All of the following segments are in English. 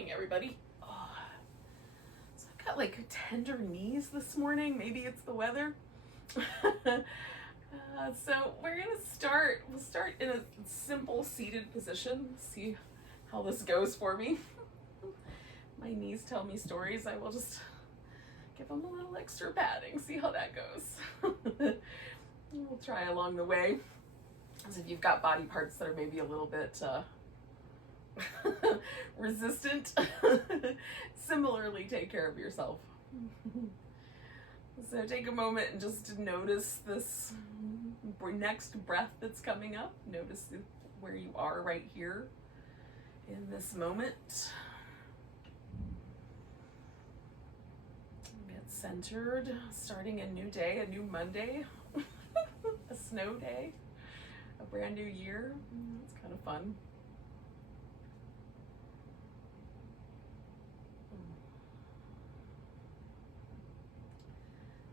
morning, everybody. So I've got like tender knees this morning. Maybe it's the weather. So we're gonna start. We'll start in a simple seated position. See how this goes for me. My knees tell me stories. I will just give them a little extra padding. See how that goes. We'll try along the way. As if you've got body parts that are maybe a little bit resistant, similarly take care of yourself. So take a moment and just notice this next breath that's coming up. Notice where you are right here in this moment. Get centered, starting a new day, a new Monday, a snow day, a brand new year. It's kind of fun.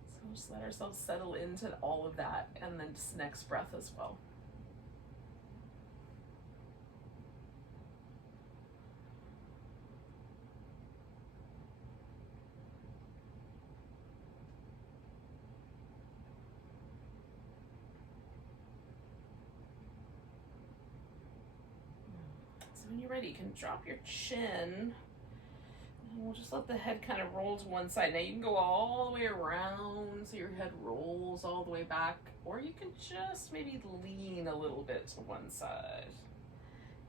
So just let ourselves settle into all of that, and then just next breath as well. When you're ready, you can drop your chin, and we'll just let the head kind of roll to one side. Now you can go all the way around so your head rolls all the way back, or you can just maybe lean a little bit to one side.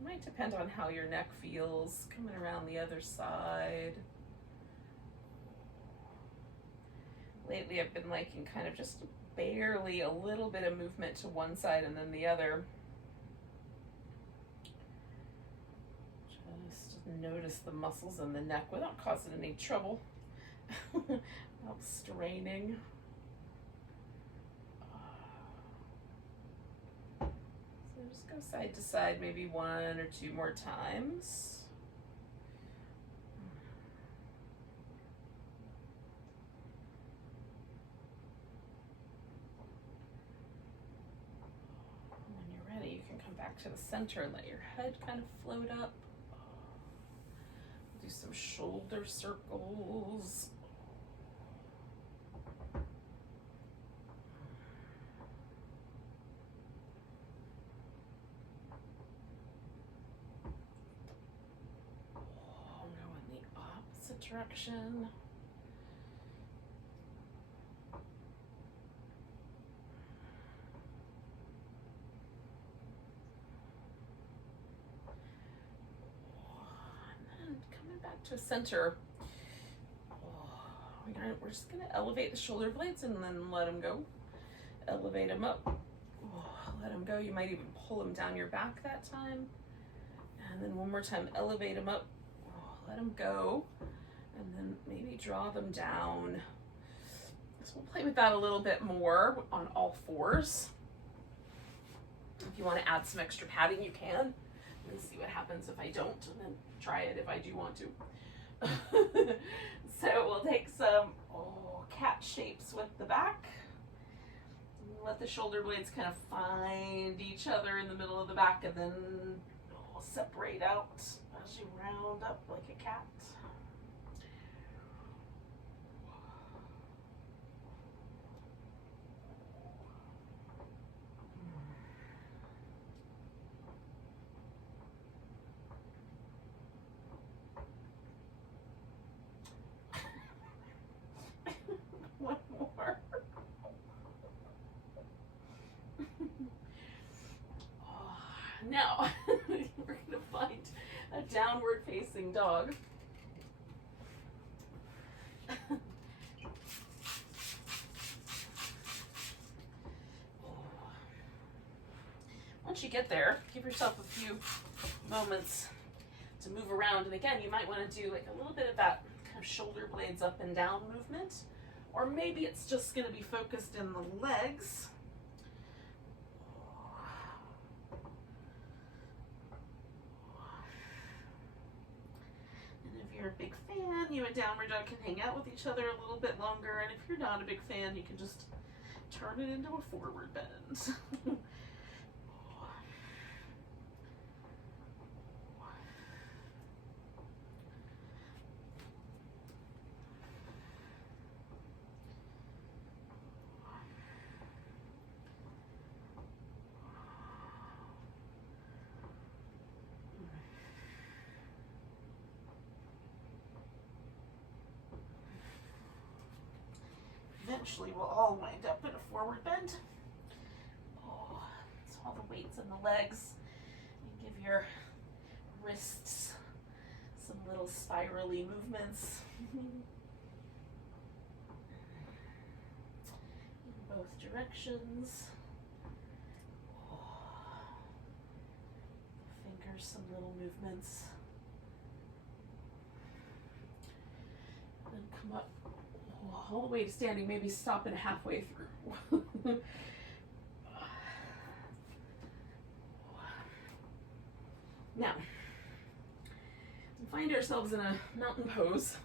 It might depend on how your neck feels coming around the other side. Lately I've been liking kind of just barely a little bit of movement to one side and then the other. Notice the muscles in the neck without causing any trouble, without straining. So just go side to side maybe one or two more times. When you're ready, you can come back to the center and let your head kind of float up. Do some shoulder circles. Go in the opposite direction. Back to center. We're just going to elevate the shoulder blades and then let them go. Elevate them up. Let them go. You might even pull them down your back that time. And then one more time, elevate them up. Let them go. And then maybe draw them down. So we'll play with that a little bit more on all fours. If you want to add some extra padding, you can. Let's see what happens if I don't, and then try it if I do want to. So we'll take some cat shapes with the back. Let the shoulder blades kind of find each other in the middle of the back, and then separate out as you round up like a cat. One more. Now, we're going to find a downward facing dog. Once you get there, give yourself a few moments to move around. And again, you might want to do like a little bit of that kind of shoulder blades up and down movement. Or maybe it's just going to be focused in the legs. And if you're a big fan, you and downward dog can hang out with each other a little bit longer. And if you're not a big fan, you can just turn it into a forward bend. eventually we'll all wind up in a forward bend. Oh, so all the weight's in the legs. You give your wrists some little spirally movements. In both directions. Fingers, some little movements. And come up all the way to standing, maybe stopping halfway through. Now, we find ourselves in a mountain pose.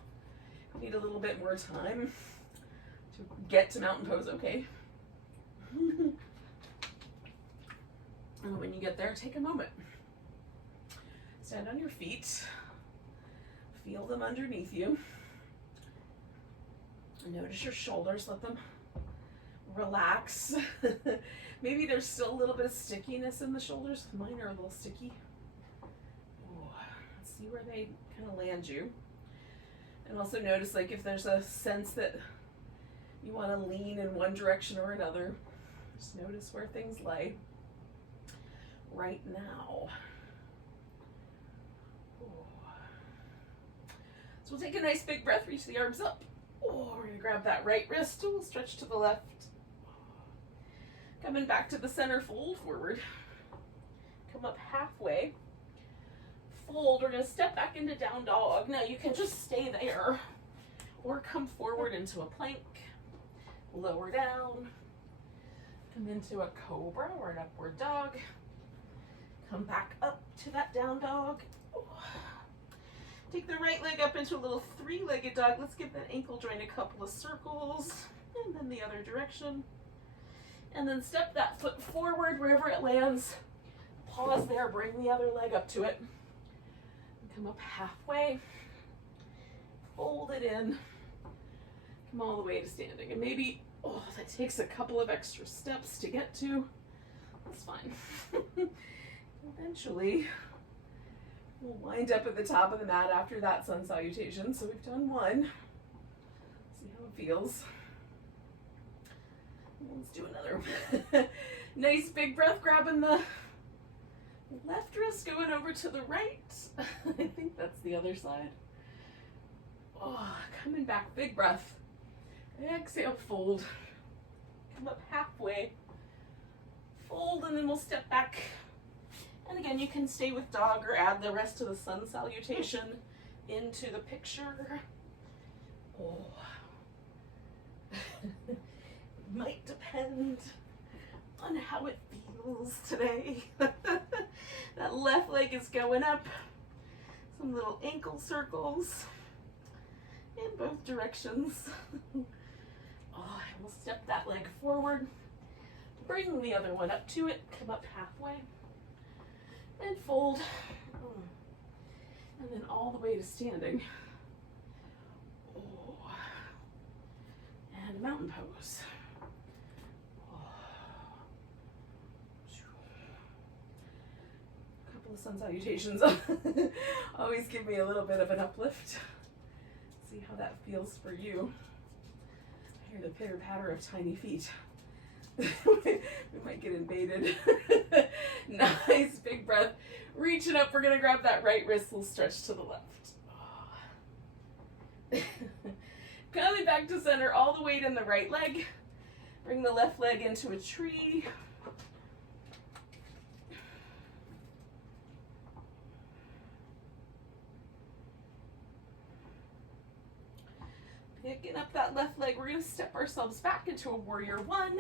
We need a little bit more time to get to mountain pose, okay? And when you get there, take a moment. Stand on your feet. Feel them underneath you. Notice your shoulders, let them relax. Maybe there's still a little bit of stickiness in the shoulders. Mine are a little sticky. Ooh, let's see where they kind of land you. And also notice like if there's a sense that you want to lean in one direction or another. Just notice where things lay right now. Ooh. So we'll take a nice big breath, reach the arms up. Oh, we're going to grab that right wrist, we'll stretch to the left. Coming back to the center, fold forward. Come up halfway. Fold, we're going to step back into down dog. Now you can just stay there or come forward into a plank. Lower down. Come into a cobra or an upward dog. Come back up to that down dog. Take the right leg up into a little three-legged dog. Let's give that ankle joint a couple of circles. And then the other direction. And then step that foot forward wherever it lands. Pause there, bring the other leg up to it. And come up halfway. Fold it in. Come all the way to standing. And maybe, that takes a couple of extra steps to get to. That's fine. Eventually, we'll wind up at the top of the mat after that sun salutation. So we've done one. See how it feels. Let's do another. Nice big breath, grabbing the left wrist, going over to the right. I think that's the other side. Oh, coming back, big breath. Exhale, fold. Come up halfway. Fold, and then we'll step back. And again, you can stay with dog or add the rest of the sun salutation into the picture. Oh. It might depend on how it feels today. That left leg is going up. Some little ankle circles in both directions. Oh, and we'll step that leg forward. Bring the other one up to it. Come up halfway. And fold. And then all the way to standing. Oh. And mountain pose. A couple of sun salutations always give me a little bit of an uplift. See how that feels for you. I hear the pitter patter of tiny feet. We might get invaded. Nice big breath. Reaching up, we're gonna grab that right wrist, we'll stretch to the left. Coming back to center, all the weight in the right leg. Bring the left leg into a tree. Picking up that left leg, we're gonna step ourselves back into a warrior one.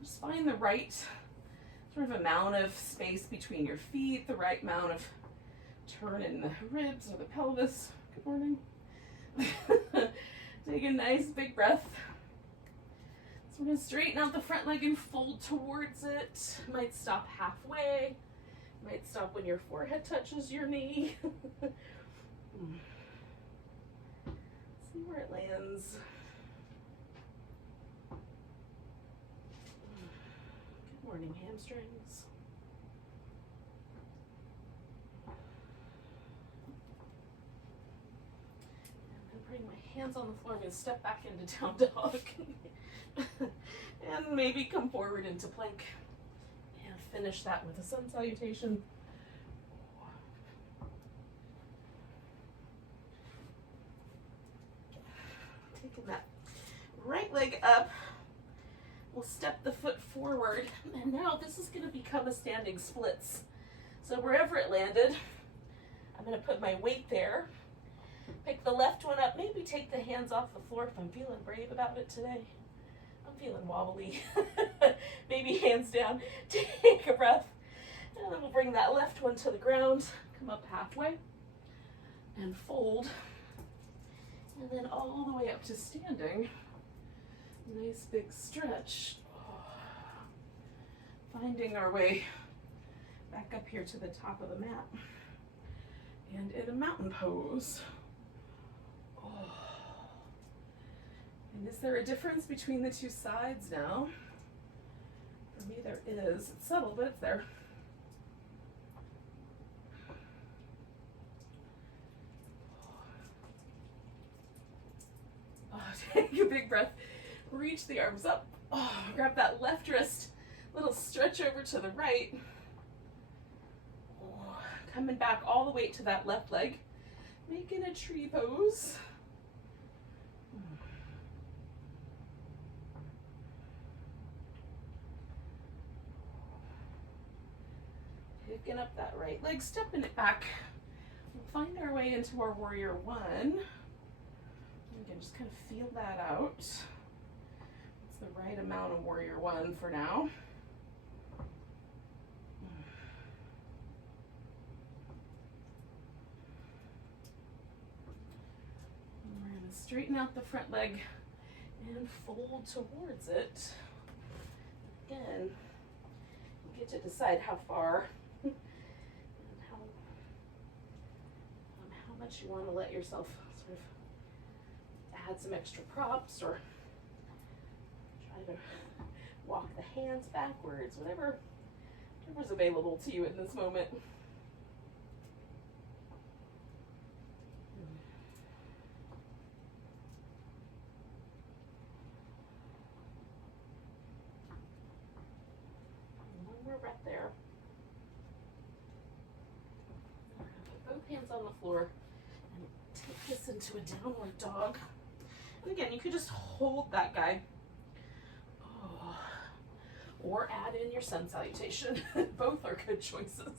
Just find the right sort of amount of space between your feet, the right amount of turn in the ribs or the pelvis. Good morning. Take a nice big breath. So we're going to straighten out the front leg and fold towards it. Might stop halfway. Might stop when your forehead touches your knee. See where it lands. Morning hamstrings. And bring Getting my hands on the floor, I'm going to step back into down dog. And maybe come forward into plank. And finish that with a sun salutation. Taking that right leg up. We'll step the foot forward. And now this is going to become a standing splits. So wherever it landed, I'm going to put my weight there. Pick the left one up. Maybe take the hands off the floor if I'm feeling brave about it today. I'm feeling wobbly. Maybe hands down. Take a breath. And then we'll bring that left one to the ground. Come up halfway. And fold. And then all the way up to standing. Nice big stretch. Finding our way back up here to the top of the mat. And in a mountain pose. And is there a difference between the two sides now? For me there is. It's subtle, but it's there. Take a big breath. Reach the arms up. Grab that left wrist. Little stretch over to the right. Coming back all the way to that left leg. Making a tree pose. Picking up that right leg, stepping it back. We'll find our way into our warrior one. We can just kind of feel that out. It's the right amount of warrior one for now. And we're going to straighten out the front leg and fold towards it. Again, you get to decide how far and how much you want to let yourself sort of add some extra props or try to walk the hands backwards, whatever's available to you in this moment. One more breath there. Put both hands on the floor and take this into a downward dog. And again, you could just hold that guy. Or add in your sun salutation. Both are good choices.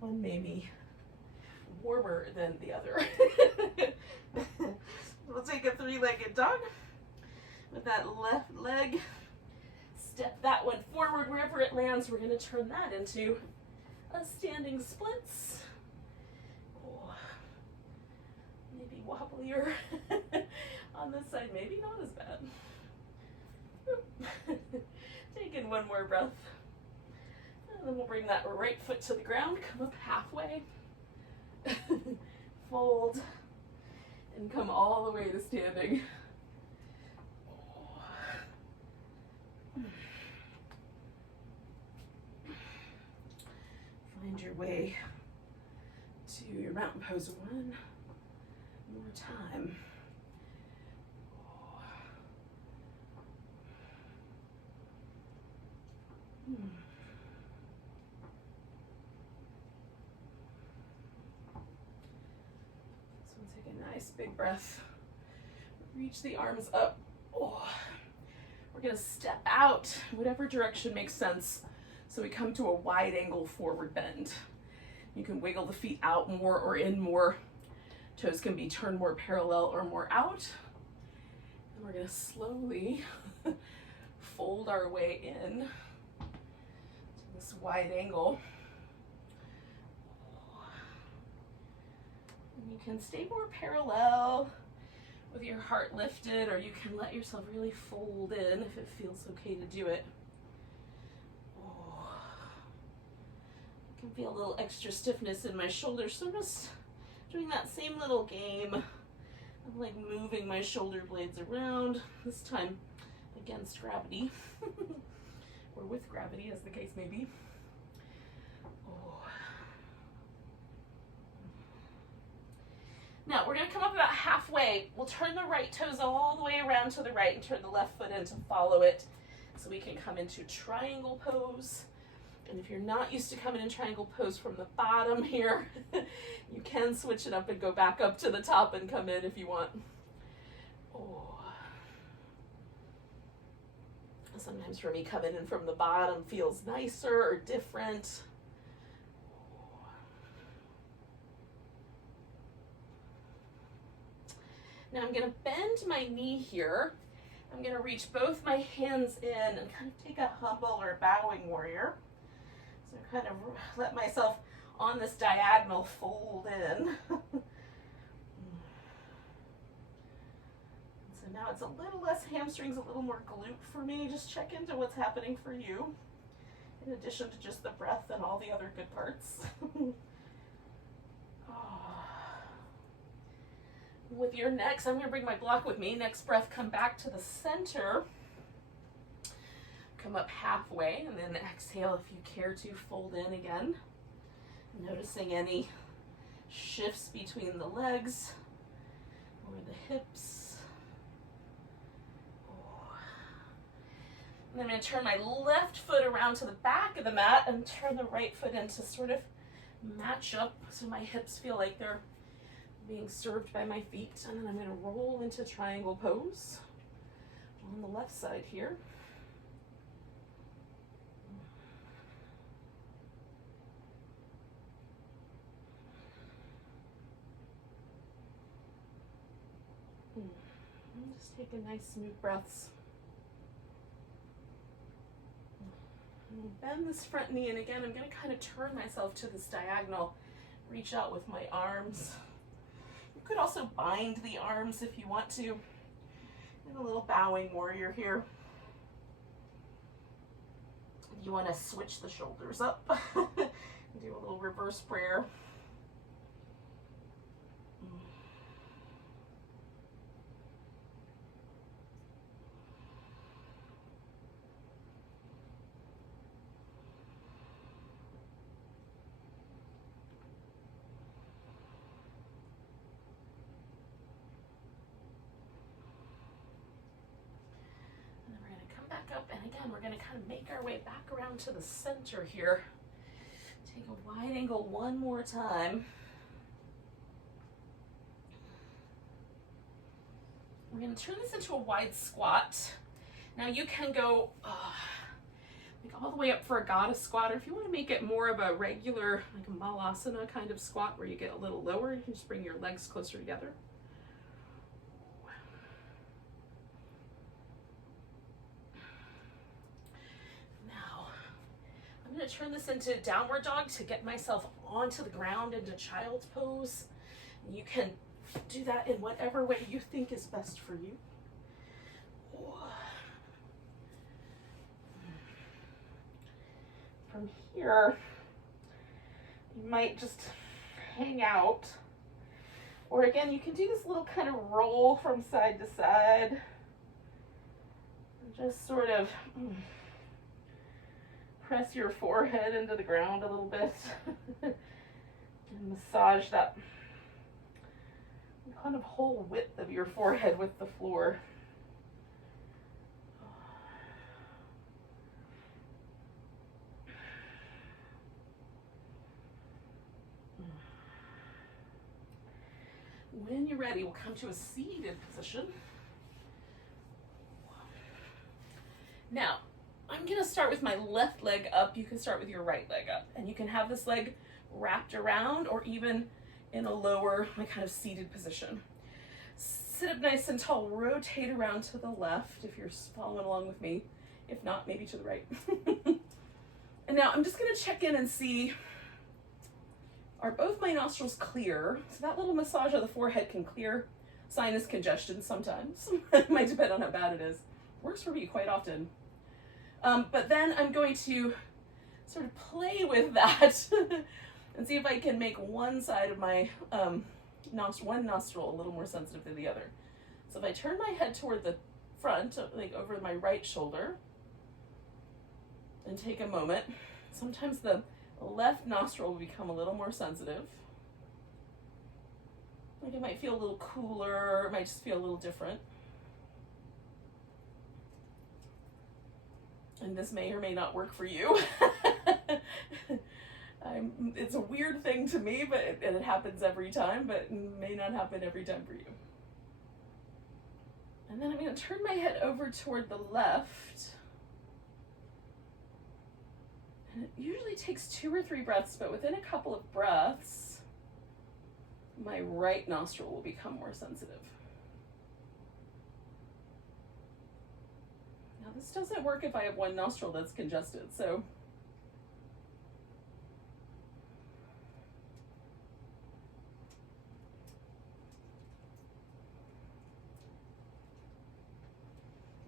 One made me warmer than the other. We'll take a three-legged dog. With that left leg, step that one forward wherever it lands. We're going to turn that into a standing splits. Maybe wobblier. On this side, maybe not as bad. Taking one more breath. And then we'll bring that right foot to the ground, come up halfway. Fold. And come all the way to standing. Find your way to your mountain pose one more time. So we'll take a nice big breath. Reach the arms up. We're going to step out whatever direction makes sense. So we come to a wide angle forward bend. You can wiggle the feet out more or in more. Toes can be turned more parallel or more out. And we're going to slowly fold our way in to this wide angle. And you can stay more parallel with your heart lifted, or you can let yourself really fold in if it feels okay to do it. I can feel a little extra stiffness in my shoulders, so I'm just doing that same little game of like moving my shoulder blades around, this time against gravity, or with gravity as the case may be. Now we're going to come up about halfway. We'll turn the right toes all the way around to the right and turn the left foot in to follow it. So we can come into triangle pose. And if you're not used to coming in triangle pose from the bottom here, you can switch it up and go back up to the top and come in if you want. Oh. Sometimes for me, coming in from the bottom feels nicer or different. Now I'm going to bend my knee here. I'm going to reach both my hands in and kind of take a humble or bowing warrior. So kind of let myself on this diagonal fold in. So now it's a little less hamstrings, a little more glute for me. Just check into what's happening for you, in addition to just the breath and all the other good parts. With your next, I'm going to bring my block with me. Next breath, come back to the center. Come up halfway, and then exhale if you care to, fold in again. Noticing any shifts between the legs or the hips. And I'm going to turn my left foot around to the back of the mat and turn the right foot in to sort of match up so my hips feel like they're being served by my feet. And then I'm going to roll into triangle pose on the left side here. Just taking nice smooth breaths. Bend this front knee, and again I'm going to kind of turn myself to this diagonal, reach out with my arms. You could also bind the arms if you want to, in a little bowing warrior here. If you want to switch the shoulders up, do a little reverse prayer. Up, and again we're going to kind of make our way back around to the center here. Take a wide angle one more time. We're going to turn this into a wide squat. Now you can go like all the way up for a goddess squat, or if you want to make it more of a regular, like a malasana kind of squat where you get a little lower, you can just bring your legs closer together. I'm going to turn this into downward dog to get myself onto the ground into child's pose. You can do that in whatever way you think is best for you. From here, you might just hang out. Or again, you can do this little kind of roll from side to side. Just sort of press your forehead into the ground a little bit and massage that kind of whole width of your forehead with the floor. When you're ready, we'll come to a seated position. Now, I'm going to start with my left leg up. You can start with your right leg up. And you can have this leg wrapped around or even in a lower, like kind of seated position. Sit up nice and tall. Rotate around to the left if you're following along with me. If not, maybe to the right. And now I'm just going to check in and see, are both my nostrils clear? So that little massage of the forehead can clear sinus congestion sometimes. It might depend on how bad it is. Works for me quite often. But then I'm going to sort of play with that and see if I can make one side of my one nostril a little more sensitive than the other. So if I turn my head toward the front, like over my right shoulder, and take a moment, sometimes the left nostril will become a little more sensitive. Like it might feel a little cooler, or it might just feel a little different. And this may or may not work for you. It's a weird thing to me, but it happens every time, but it may not happen every time for you. And then I'm going to turn my head over toward the left. And it usually takes 2 or 3 breaths, but within a couple of breaths, my right nostril will become more sensitive. Now this doesn't work if I have one nostril that's congested, so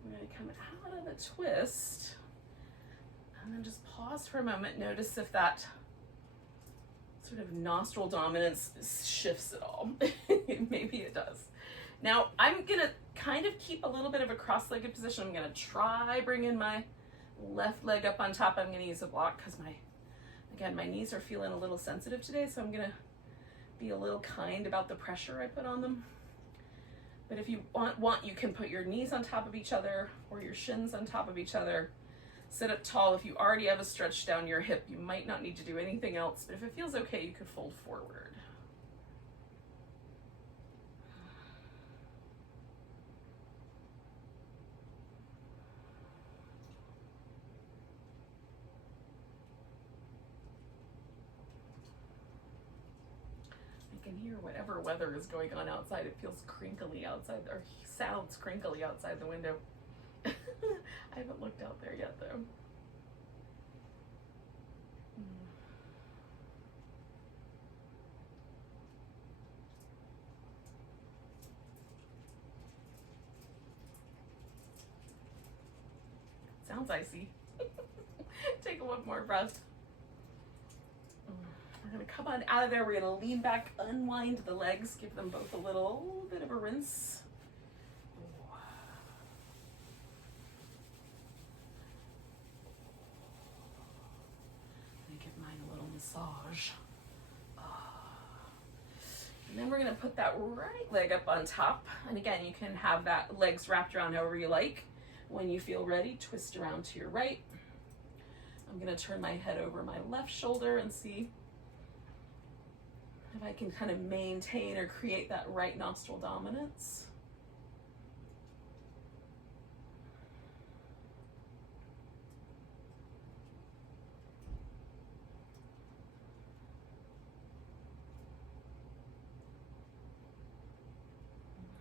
I'm going to come out of the twist and then just pause for a moment. Notice if that sort of nostril dominance shifts at all. Maybe it does. Now I'm gonna kind of keep a little bit of a cross-legged position. I'm gonna try bringing my left leg up on top. I'm gonna use a block because my knees are feeling a little sensitive today, so I'm gonna be a little kind about the pressure I put on them. But if you want, you can put your knees on top of each other or your shins on top of each other. Sit up tall. If you already have a stretch down your hip, you might not need to do anything else, but if it feels okay, you could fold forward. I can hear whatever weather is going on outside. It feels crinkly outside, or sounds crinkly outside the window. I haven't looked out there yet, though. Sounds icy. Take one more breath. We're gonna come on out of there. We're gonna lean back, unwind the legs, give them both a little bit of a rinse. Give mine a little massage. And then we're gonna put that right leg up on top. And again, you can have that legs wrapped around however you like. When you feel ready, twist around to your right. I'm gonna turn my head over my left shoulder and see if I can kind of maintain or create that right nostril dominance.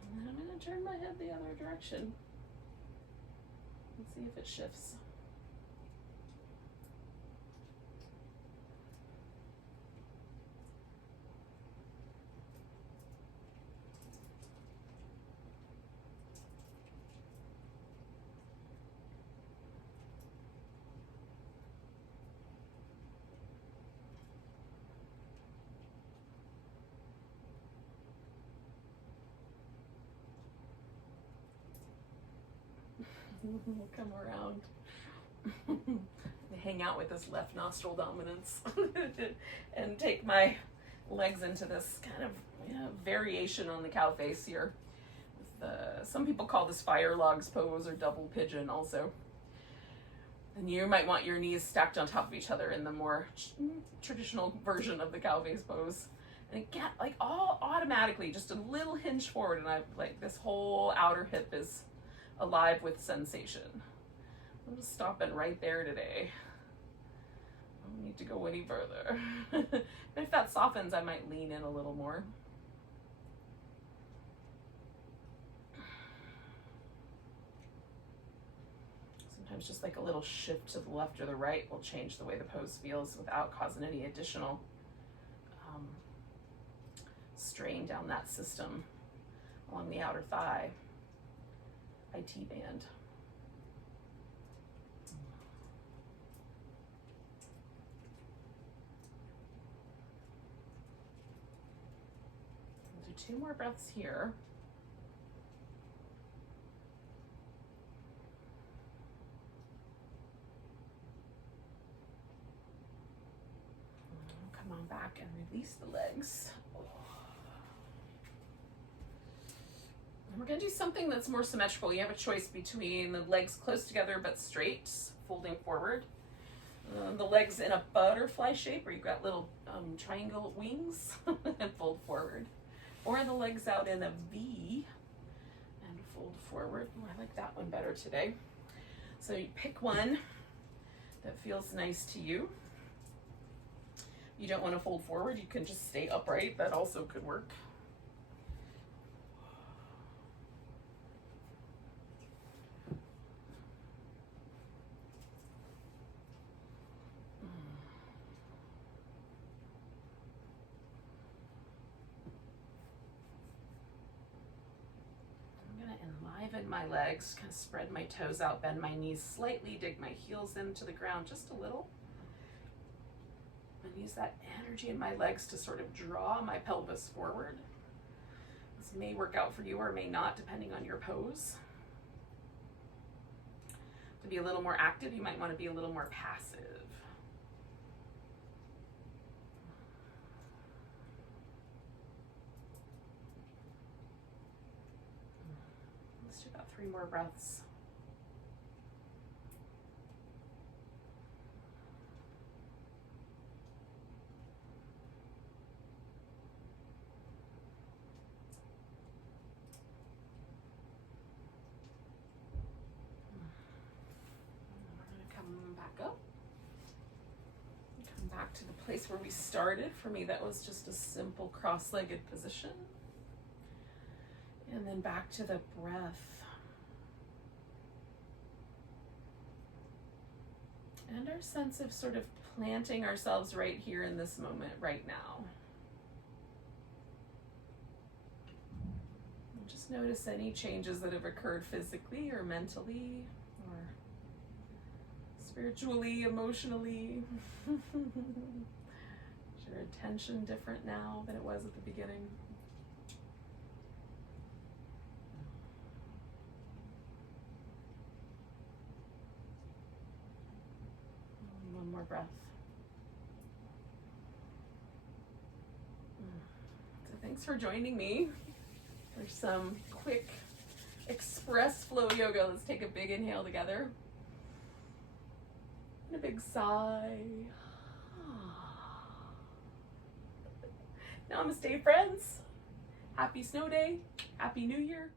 And then I'm gonna turn my head the other direction. Let's see if it shifts. We'll come around. Hang out with this left nostril dominance and take my legs into this kind of variation on the cow face here. Some people call this fire logs pose or double pigeon also. And you might want your knees stacked on top of each other in the more traditional version of the cow face pose. And again, like all automatically, just a little hinge forward, and I've like this whole outer hip is alive with sensation. I'm just stopping right there today. I don't need to go any further. But if that softens, I might lean in a little more. Sometimes just like a little shift to the left or the right will change the way the pose feels without causing any additional strain down that system along the outer thigh. IT band. We'll do 2 more breaths here. Come on back and release the legs. we're gonna do something that's more symmetrical. You have a choice between the legs close together but straight, folding forward. The legs in a butterfly shape where you've got little triangle wings and fold forward. Or the legs out in a V and fold forward. Ooh, I like that one better today. So you pick one that feels nice to you. You don't want to fold forward, you can just stay upright. That also could work. Enliven my legs, kind of spread my toes out, bend my knees slightly, dig my heels into the ground just a little. And use that energy in my legs to sort of draw my pelvis forward. This may work out for you or may not, depending on your pose. To be a little more active, you might want to be a little more passive. Let's do about 3 more breaths. Back up. Come back to the place where we started. For me, that was just a simple cross-legged position. And then back to the breath. And our sense of sort of planting ourselves right here in this moment, right now. And just notice any changes that have occurred physically or mentally, or spiritually, emotionally. Is your attention different now than it was at the beginning? One more breath. So thanks for joining me for some quick express flow yoga. Let's take a big inhale together. A big sigh. Namaste, friends. Happy snow day. Happy New Year.